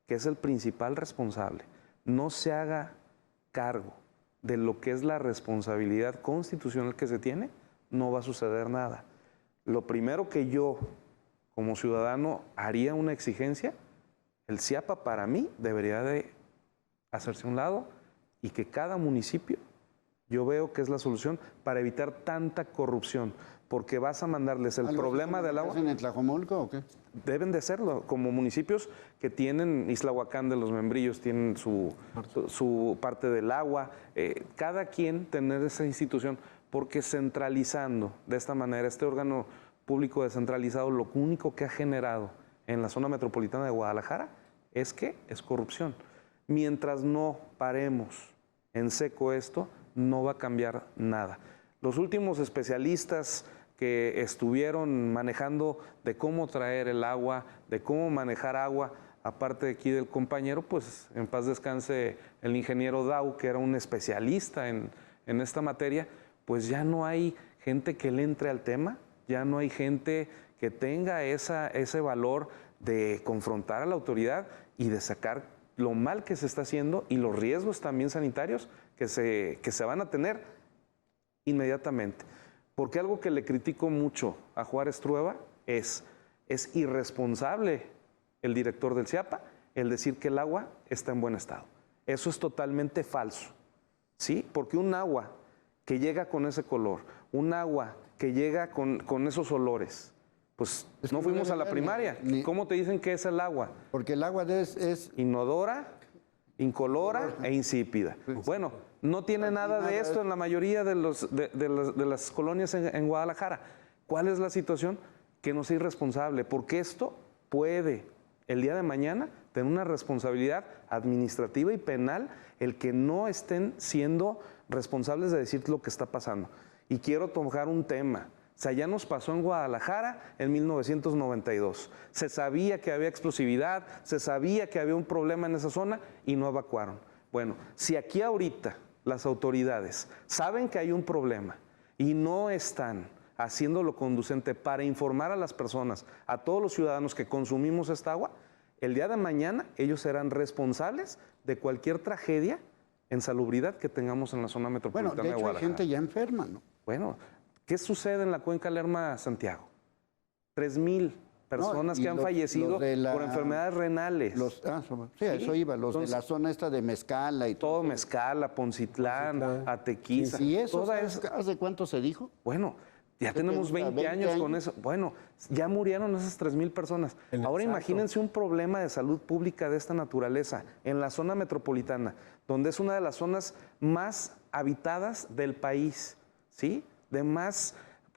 que es el principal responsable, no se haga cargo de lo que es la responsabilidad constitucional que se tiene, no va a suceder nada. Lo primero que yo, como ciudadano, haría una exigencia, el CIAPA para mí debería de hacerse a un lado y que cada municipio, yo veo que es la solución para evitar tanta corrupción, porque vas a mandarles el problema del agua. ¿Hacen en Tlajomulco o qué? Deben de hacerlo, como municipios que tienen Islahuacán de los Membrillos, tienen su parte del agua, cada quien tener esa institución, porque centralizando de esta manera este órgano público descentralizado, lo único que ha generado en la zona metropolitana de Guadalajara es corrupción. Mientras no paremos en seco esto, no va a cambiar nada. Los últimos especialistas que estuvieron manejando de cómo traer el agua, de cómo manejar agua, aparte de aquí del compañero, pues en paz descanse el ingeniero Dau, que era un especialista en esta materia, pues ya no hay gente que le entre al tema, ya no hay gente que tenga ese valor de confrontar a la autoridad y de sacar lo mal que se está haciendo y los riesgos también sanitarios que se van a tener inmediatamente. Porque algo que le critico mucho a Juárez Trueba es irresponsable el director del CIAPA el decir que el agua está en buen estado. Eso es totalmente falso, ¿sí? Porque un agua que llega con ese color, un agua que llega con esos olores, pues Es no que fuimos no a la debe primaria. ni- ¿Cómo te dicen que es el agua? Porque el agua es Inodora, incolora e insípida. Bueno, no tiene nada de esto en la mayoría de las colonias en Guadalajara. ¿Cuál es la situación? Que no sea irresponsable, porque esto puede, el día de mañana, tener una responsabilidad administrativa y penal el que no estén siendo responsables de decir lo que está pasando. Y quiero tocar un tema. O sea, ya nos pasó en Guadalajara en 1992. Se sabía que había explosividad, se sabía que había un problema en esa zona y no evacuaron. Bueno, si aquí ahorita las autoridades saben que hay un problema y no están haciendo lo conducente para informar a las personas, a todos los ciudadanos que consumimos esta agua, el día de mañana ellos serán responsables de cualquier tragedia en salubridad que tengamos en la zona bueno, metropolitana de de hecho hay Guadalajara. gente ya enferma, ¿no? Bueno, ¿qué sucede en la cuenca Lerma-Santiago? 3,000 personas y que han los fallecido de la- por enfermedades renales. Sí, a eso iba, los Entonces, de la zona esta de Mezcala y todo Mezcala, Poncitlán, Atequiza. ¿Y eso toda sabes hace cuánto se dijo? Bueno, ya ¿Qué te tenemos gusta, 20 años con eso. Bueno, ya murieron esas 3,000 personas. Ahora imagínense un problema de salud pública de esta naturaleza en la zona metropolitana, donde es una de las zonas más habitadas del país, ¿sí? De más,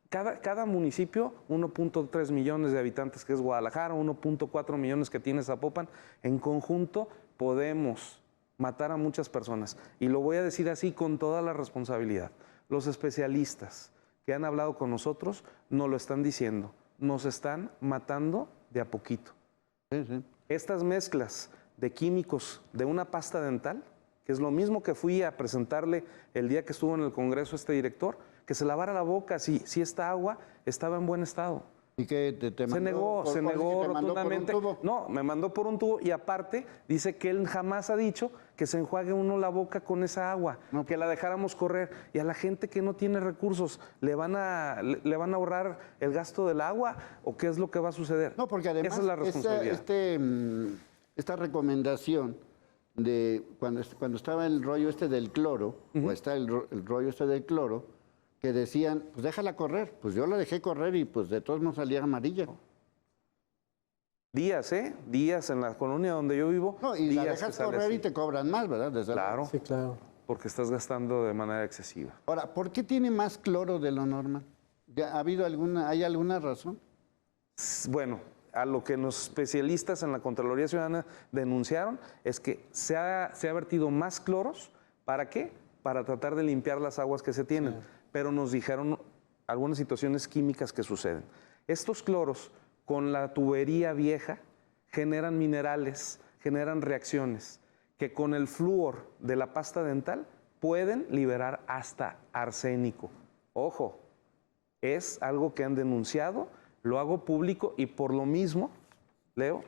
cada municipio, 1.3 millones de habitantes que es Guadalajara, 1.4 millones que tiene Zapopan, en conjunto podemos matar a muchas personas. Y lo voy a decir así con toda la responsabilidad. Los especialistas que han hablado con nosotros nos lo están diciendo. Nos están matando de a poquito. Sí, sí. Estas mezclas de químicos de una pasta dental, que es lo mismo que fui a presentarle el día que estuvo en el Congreso este director, que se lavara la boca si esta agua estaba en buen estado. ¿Y que te mandó? Se negó ¿Te mandó por un rotundamente. tubo? No, me mandó por un tubo y aparte dice que él jamás ha dicho que se enjuague uno la boca con esa agua, No. que la dejáramos correr. Y a la gente que no tiene recursos, ¿le van a ahorrar el gasto del agua o qué es lo que va a suceder? No, porque además Esa es la responsabilidad. esta recomendación de cuando estaba el rollo este del cloro, o está el rollo este del cloro, que decían, pues déjala correr. Pues yo la dejé correr y pues de todos modos salía amarilla. Días, Días en la colonia donde yo vivo. No, y días la que dejas sale correr así. y te cobran más, ¿verdad? Desde luego. Claro, Sí, claro. porque estás gastando de manera excesiva. Ahora, ¿por qué tiene más cloro de lo normal? ¿Hay alguna razón? Bueno, a lo que los especialistas en la Contraloría Ciudadana denunciaron es que se ha vertido más cloros. ¿Para qué? Para tratar de limpiar las aguas que se tienen. Pero nos dijeron algunas situaciones químicas que suceden. Estos cloros, con la tubería vieja, generan minerales, generan reacciones que con el flúor de la pasta dental pueden liberar hasta arsénico. Ojo, es algo que han denunciado, lo hago público y por lo mismo, Leo,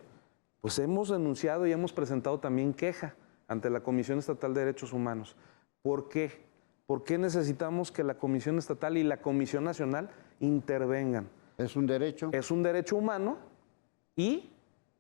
pues hemos denunciado y hemos presentado también queja ante la Comisión Estatal de Derechos Humanos. ¿Por qué? ¿Por qué necesitamos que la Comisión Estatal y la Comisión Nacional intervengan? Es un derecho. Es un derecho humano y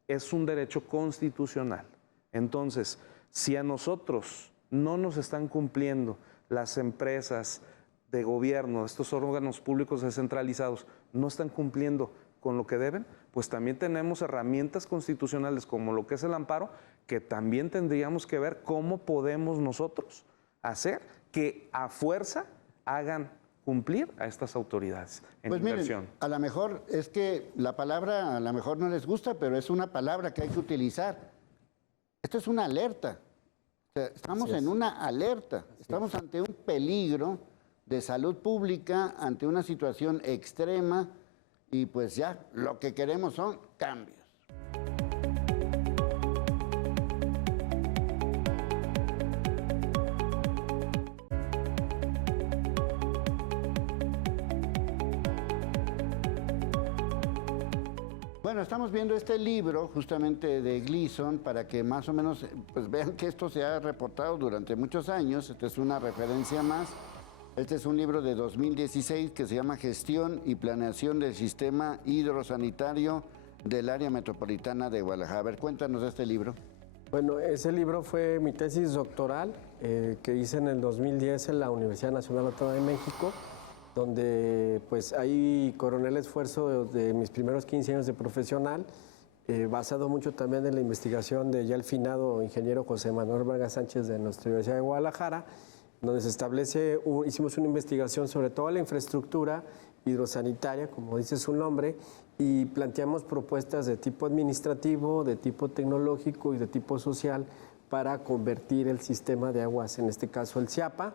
es un derecho constitucional. Entonces, si a nosotros no nos están cumpliendo las empresas de gobierno, estos órganos públicos descentralizados, no están cumpliendo con lo que deben, pues también tenemos herramientas constitucionales como lo que es el amparo, que también tendríamos que ver cómo podemos nosotros hacer que a fuerza hagan cumplir a estas autoridades en Pues inversión. miren, a lo mejor es que la palabra a lo mejor no les gusta, pero es una palabra que hay que utilizar. Esto es una alerta. O sea, estamos en una alerta. Estamos ante un peligro de salud pública, ante una situación extrema y pues ya lo que queremos son cambios. Bueno, estamos viendo este libro justamente de Gleason para que más o menos pues vean que esto se ha reportado durante muchos años. Esta es una referencia más. Este es un libro de 2016 que se llama Gestión y Planeación del Sistema Hidrosanitario del Área Metropolitana de Guadalajara. A ver, cuéntanos de este libro. Bueno, ese libro fue mi tesis doctoral que hice en el 2010 en la Universidad Nacional Autónoma de México, donde pues ahí coroné el esfuerzo de mis primeros 15 años de profesional, basado mucho también en la investigación de ya el finado ingeniero José Manuel Vargas Sánchez de nuestra Universidad de Guadalajara, donde se establece, hicimos una investigación sobre toda la infraestructura hidrosanitaria, como dice su nombre, y planteamos propuestas de tipo administrativo, de tipo tecnológico y de tipo social para convertir el sistema de aguas, en este caso el CIAPA.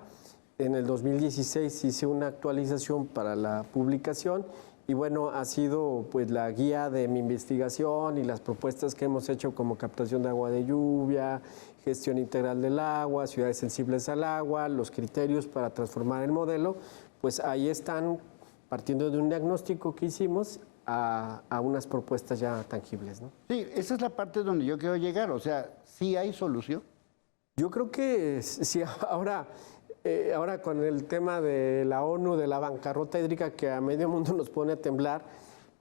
En el 2016 hice una actualización para la publicación y bueno, ha sido pues la guía de mi investigación y las propuestas que hemos hecho como captación de agua de lluvia, gestión integral del agua, ciudades sensibles al agua, los criterios para transformar el modelo, pues ahí están partiendo de un diagnóstico que hicimos a unas propuestas ya tangibles, ¿no? Sí, esa es la parte donde yo quiero llegar, o sea, ¿sí hay solución? Yo creo que sí, ahora con el tema de la ONU, de la bancarrota hídrica que a medio mundo nos pone a temblar,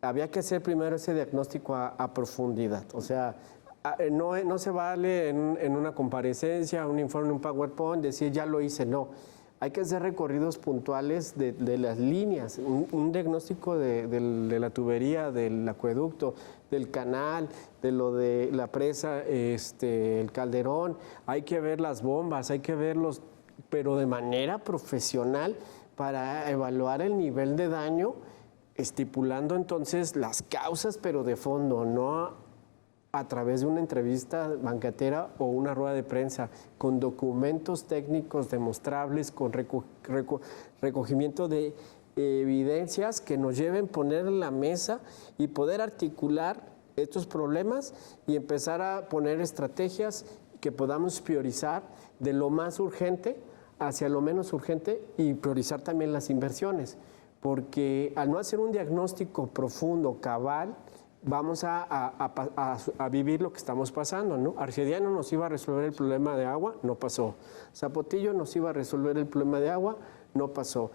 había que hacer primero ese diagnóstico a profundidad, o sea, no se vale en una comparecencia, un informe, un PowerPoint, decir ya lo hice, no. Hay que hacer recorridos puntuales de las líneas, un diagnóstico de la tubería, del acueducto, del canal, de lo de la presa, el calderón. Hay que ver las bombas, hay que verlos, pero de manera profesional para evaluar el nivel de daño, estipulando entonces las causas, pero de fondo, no a través de una entrevista banquetera o una rueda de prensa, con documentos técnicos demostrables, con recogimiento de evidencias que nos lleven a poner en la mesa y poder articular estos problemas y empezar a poner estrategias que podamos priorizar de lo más urgente hacia lo menos urgente y priorizar también las inversiones, porque al no hacer un diagnóstico profundo, cabal, vamos a vivir lo que estamos pasando, ¿no? Arcediano nos iba a resolver el problema de agua, no pasó. Zapotillo nos iba a resolver el problema de agua, no pasó.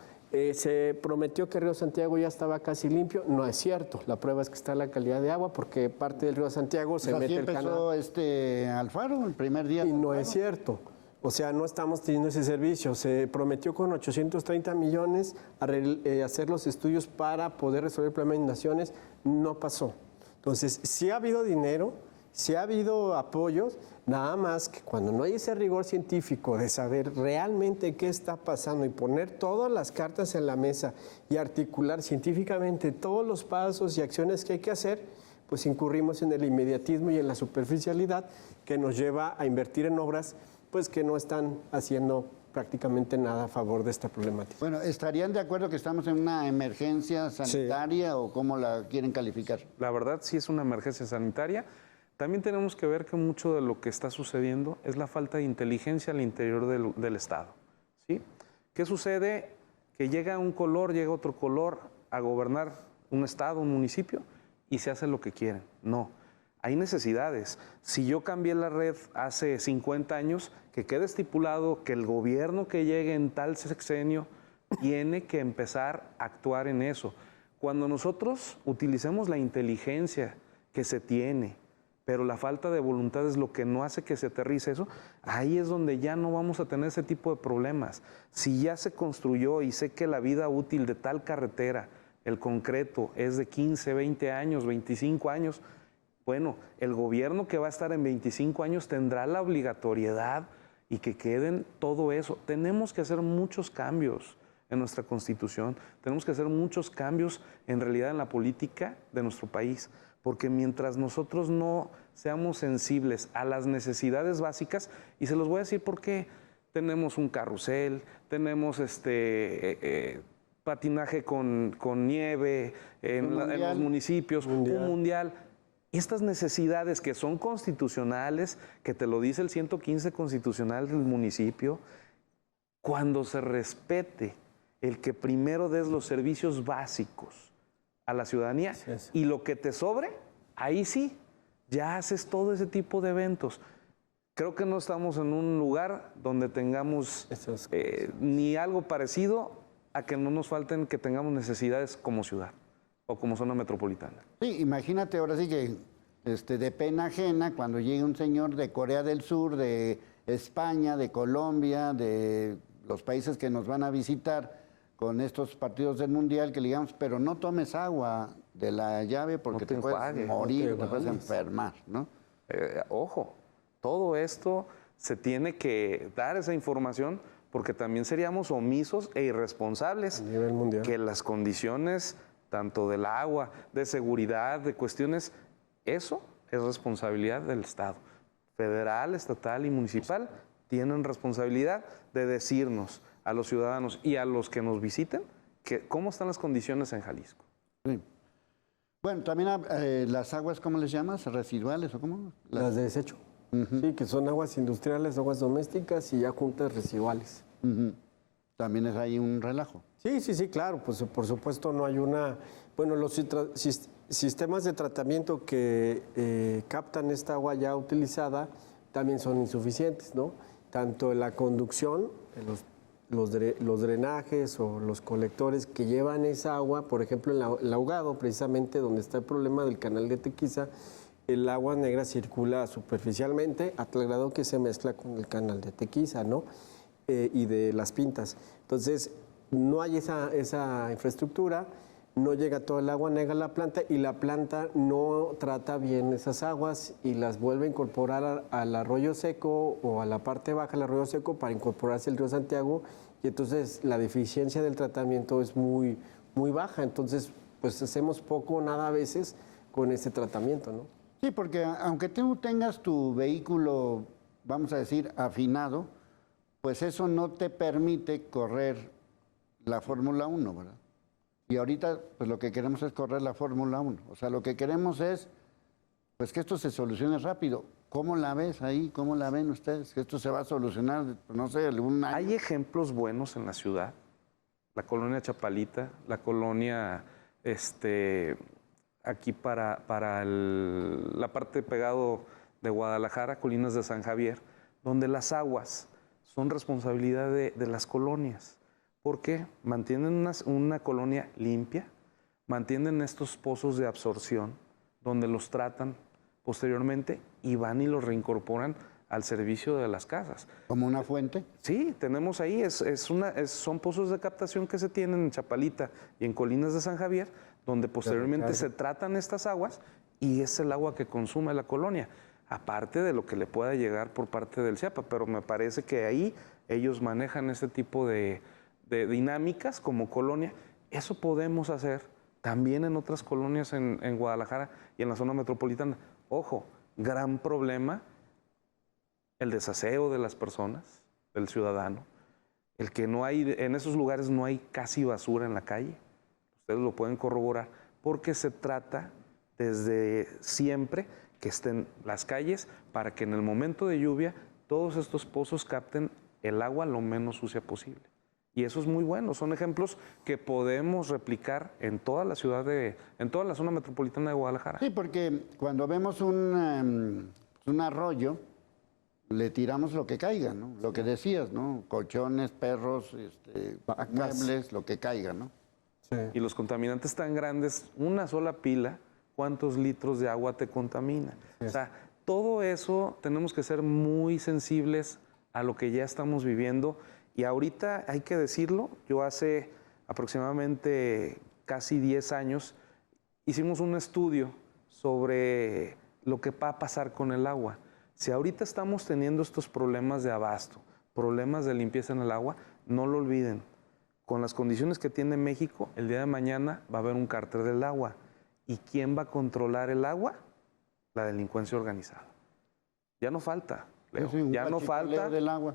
Se prometió que Río Santiago ya estaba casi limpio, no es cierto. La prueba es que está la calidad de agua porque parte del Río Santiago se mete el canal. Empezó Alfaro el primer día. Y no es cierto. O sea, no estamos teniendo ese servicio. Se prometió con 830 millones hacer los estudios para poder resolver el problema de inundaciones, no pasó. Entonces, sí ha habido dinero, sí ha habido apoyos, nada más que cuando no hay ese rigor científico de saber realmente qué está pasando y poner todas las cartas en la mesa y articular científicamente todos los pasos y acciones que hay que hacer, pues incurrimos en el inmediatismo y en la superficialidad que nos lleva a invertir en obras pues que no están haciendo prácticamente nada a favor de esta problemática. Bueno, ¿estarían de acuerdo que estamos en una emergencia sanitaria o cómo la quieren calificar? La verdad sí es una emergencia sanitaria. También tenemos que ver que mucho de lo que está sucediendo es la falta de inteligencia al interior del Estado, ¿sí? ¿Qué sucede? Que llega un color, llega otro color a gobernar un Estado, un municipio, y se hace lo que quieren. No, hay necesidades. Si yo cambié la red hace 50 años, que quede estipulado que el gobierno que llegue en tal sexenio tiene que empezar a actuar en eso. Cuando nosotros utilicemos la inteligencia que se tiene, pero la falta de voluntad es lo que no hace que se aterrice eso, ahí es donde ya no vamos a tener ese tipo de problemas. Si ya se construyó y sé que la vida útil de tal carretera, el concreto, es de 15, 20 años, 25 años, bueno, el gobierno que va a estar en 25 años tendrá la obligatoriedad y que queden todo eso. Tenemos que hacer muchos cambios en nuestra Constitución, tenemos que hacer muchos cambios en realidad en la política de nuestro país, porque mientras nosotros no seamos sensibles a las necesidades básicas, y se los voy a decir por qué, tenemos un carrusel, tenemos patinaje con nieve en los municipios, un mundial. Estas necesidades que son constitucionales, que te lo dice el 115 constitucional del municipio, cuando se respete el que primero des los servicios básicos a la ciudadanía y lo que te sobre, ahí sí, ya haces todo ese tipo de eventos. Creo que no estamos en un lugar donde tengamos ni algo parecido a que no nos falten, que tengamos necesidades como ciudad o como zona metropolitana. Sí, imagínate ahora sí que de pena ajena cuando llegue un señor de Corea del Sur, de España, de Colombia, de los países que nos van a visitar con estos partidos del Mundial, que le digamos, pero no tomes agua de la llave porque No te te puedes enjuagues, morir, no te te puedes enjuagues. enfermar, ¿no? Ojo, todo esto se tiene que dar esa información porque también seríamos omisos e irresponsables A nivel mundial. que las condiciones tanto del agua, de seguridad, de cuestiones, eso es responsabilidad del Estado. Federal, estatal y municipal tienen responsabilidad de decirnos a los ciudadanos y a los que nos visiten cómo están las condiciones en Jalisco. Sí. Bueno, también las aguas, ¿cómo les llamas? ¿Residuales o cómo? Las de desecho. Sí, que son aguas industriales, aguas domésticas y ya juntas residuales. Ujú. También es ahí un relajo. Sí, claro, pues por supuesto no hay una... Bueno, los sistemas de tratamiento que captan esta agua ya utilizada también son insuficientes, ¿no? Tanto en la conducción, en los drenajes o los colectores que llevan esa agua, por ejemplo, en el ahogado, precisamente donde está el problema del canal de Tequiza, el agua negra circula superficialmente a tal grado que se mezcla con el canal de Tequiza, ¿no? Y de las Pintas. Entonces, no hay esa infraestructura, no llega todo el agua negra a la planta y la planta no trata bien esas aguas y las vuelve a incorporar al arroyo seco o a la parte baja del arroyo seco para incorporarse el río Santiago y entonces la deficiencia del tratamiento es muy, muy baja. Entonces, pues hacemos poco o nada a veces con ese tratamiento, ¿no? Sí, porque aunque tú tengas tu vehículo, vamos a decir, afinado, pues eso no te permite correr la Fórmula 1, ¿verdad? Y ahorita, pues lo que queremos es correr la Fórmula 1. O sea, lo que queremos es, pues que esto se solucione rápido. ¿Cómo la ves ahí? ¿Cómo la ven ustedes? Que esto se va a solucionar, no sé, algún año. Hay ejemplos buenos en la ciudad. La colonia Chapalita, la colonia, aquí para la parte pegado de Guadalajara, Colinas de San Javier, donde las aguas son responsabilidad de las colonias. ¿Por qué? Mantienen una colonia limpia, mantienen estos pozos de absorción, donde los tratan posteriormente y van y los reincorporan al servicio de las casas. ¿Como una fuente? Sí, tenemos ahí, son pozos de captación que se tienen en Chapalita y en Colinas de San Javier, donde posteriormente se tratan estas aguas y es el agua que consume la colonia, aparte de lo que le pueda llegar por parte del CIAPA, pero me parece que ahí ellos manejan este tipo de dinámicas como colonia. Eso podemos hacer también en otras colonias en Guadalajara y en la zona metropolitana. Ojo, gran problema el desaseo de las personas, del ciudadano, el que no hay, en esos lugares no hay casi basura en la calle. Ustedes lo pueden corroborar, porque se trata desde siempre que estén las calles para que en el momento de lluvia todos estos pozos capten el agua lo menos sucia posible. Y eso es muy bueno, son ejemplos que podemos replicar en toda la ciudad, en toda la zona metropolitana de Guadalajara. Sí, porque cuando vemos un arroyo, le tiramos lo que caiga, ¿no? Lo que decías, ¿no? Colchones, perros, muebles, lo que caiga, ¿no? Sí. Y los contaminantes tan grandes, una sola pila, ¿cuántos litros de agua te contamina? Sí. O sea, todo eso tenemos que ser muy sensibles a lo que ya estamos viviendo. Y ahorita hay que decirlo, yo hace aproximadamente casi 10 años hicimos un estudio sobre lo que va a pasar con el agua. Si ahorita estamos teniendo estos problemas de abasto, problemas de limpieza en el agua, no lo olviden. Con las condiciones que tiene México, el día de mañana va a haber un cártel del agua. ¿Y quién va a controlar el agua? La delincuencia organizada. Ya no falta, Leo. Sí, Ya no falta. del agua.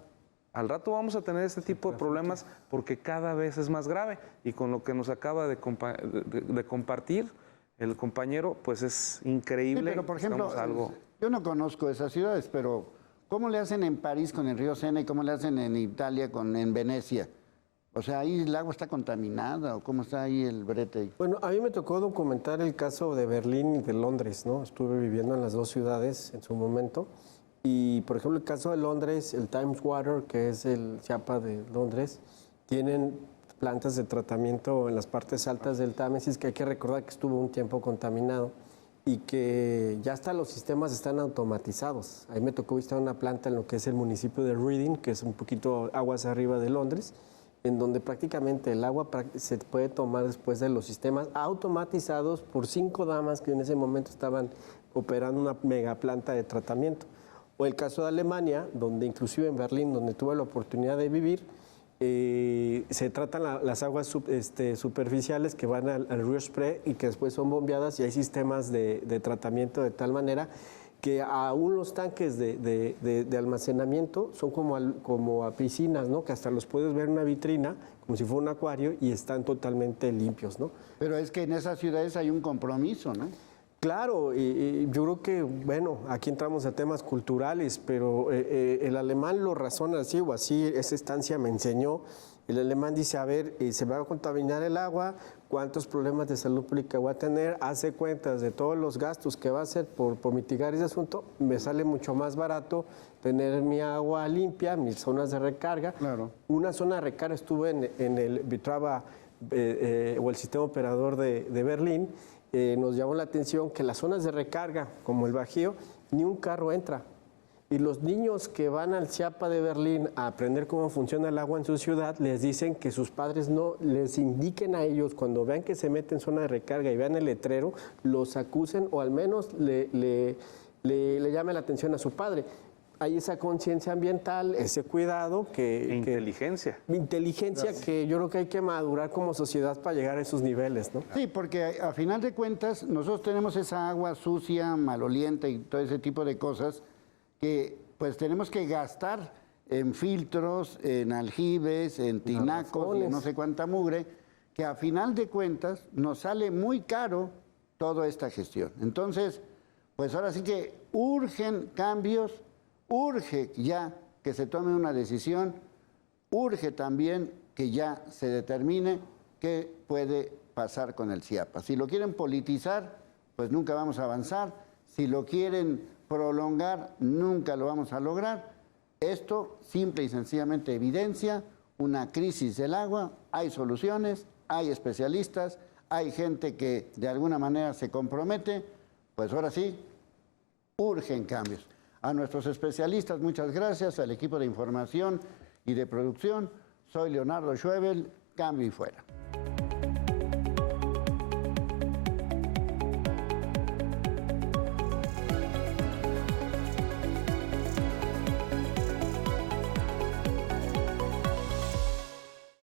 Al rato vamos a tener este tipo de problemas porque cada vez es más grave. Y con lo que nos acaba de compartir el compañero, pues es increíble. Sí, pero por ejemplo, Estamos algo... yo no conozco esas ciudades, pero ¿cómo le hacen en París con el río Sena y cómo le hacen en Italia en Venecia? O sea, ¿ahí el agua está contaminada o cómo está ahí el brete? Bueno, a mí me tocó documentar el caso de Berlín y de Londres, ¿no? Estuve viviendo en las dos ciudades en su momento. Y, por ejemplo, el caso de Londres, el Thames Water, que es el CIAPA de Londres, tienen plantas de tratamiento en las partes altas del Támesis, que hay que recordar que estuvo un tiempo contaminado. y que ya hasta los sistemas están automatizados. Ahí me tocó visitar una planta en lo que es el municipio de Reading, que es un poquito aguas arriba de Londres, en donde prácticamente el agua se puede tomar después de los sistemas automatizados por 5 damas que en ese momento estaban operando una mega planta de tratamiento. O el caso de Alemania, donde inclusive en Berlín, donde tuve la oportunidad de vivir, se tratan las aguas superficiales que van al río Spree y que después son bombeadas, y hay sistemas de tratamiento de tal manera que aún los tanques de almacenamiento son como a piscinas, ¿no? Que hasta los puedes ver en una vitrina, como si fuera un acuario, y están totalmente limpios, ¿no? Pero es que en esas ciudades hay un compromiso, ¿no? Claro, y yo creo que, bueno, aquí entramos a temas culturales, pero el alemán lo razona así, o así esa estancia me enseñó. El alemán dice, a ver, se va a contaminar el agua, ¿cuántos problemas de salud pública voy a tener? Hace cuentas de todos los gastos que va a hacer por mitigar ese asunto, me sale mucho más barato tener mi agua limpia, mis zonas de recarga. Claro. Una zona de recarga estuve en el Vitraba, o el sistema operador de Berlín. Nos llamó la atención que las zonas de recarga, como el Bajío, ni un carro entra. Y los niños que van al CIAPA de Berlín a aprender cómo funciona el agua en su ciudad, les dicen que sus padres no les indiquen a ellos, cuando vean que se meten en zona de recarga y vean el letrero, los acusen o al menos le llamen la atención a su padre. Hay esa conciencia ambiental, ese cuidado Inteligencia. Inteligencia que yo creo que hay que madurar como sociedad para llegar a esos niveles, ¿no? Sí, porque a final de cuentas nosotros tenemos esa agua sucia, maloliente y todo ese tipo de cosas que pues tenemos que gastar en filtros, en aljibes, en tinacos, y no sé cuánta mugre, que a final de cuentas nos sale muy caro toda esta gestión. Entonces, pues ahora sí que urgen cambios. Urge ya que se tome una decisión, urge también que ya se determine qué puede pasar con el CIAPA. Si lo quieren politizar, pues nunca vamos a avanzar. Si lo quieren prolongar, nunca lo vamos a lograr. Esto simple y sencillamente evidencia una crisis del agua. Hay soluciones, hay especialistas, hay gente que de alguna manera se compromete. Pues ahora sí, urgen cambios. A nuestros especialistas, muchas gracias. Al equipo de información y de producción, soy Leonardo Schwebel, cambio y fuera.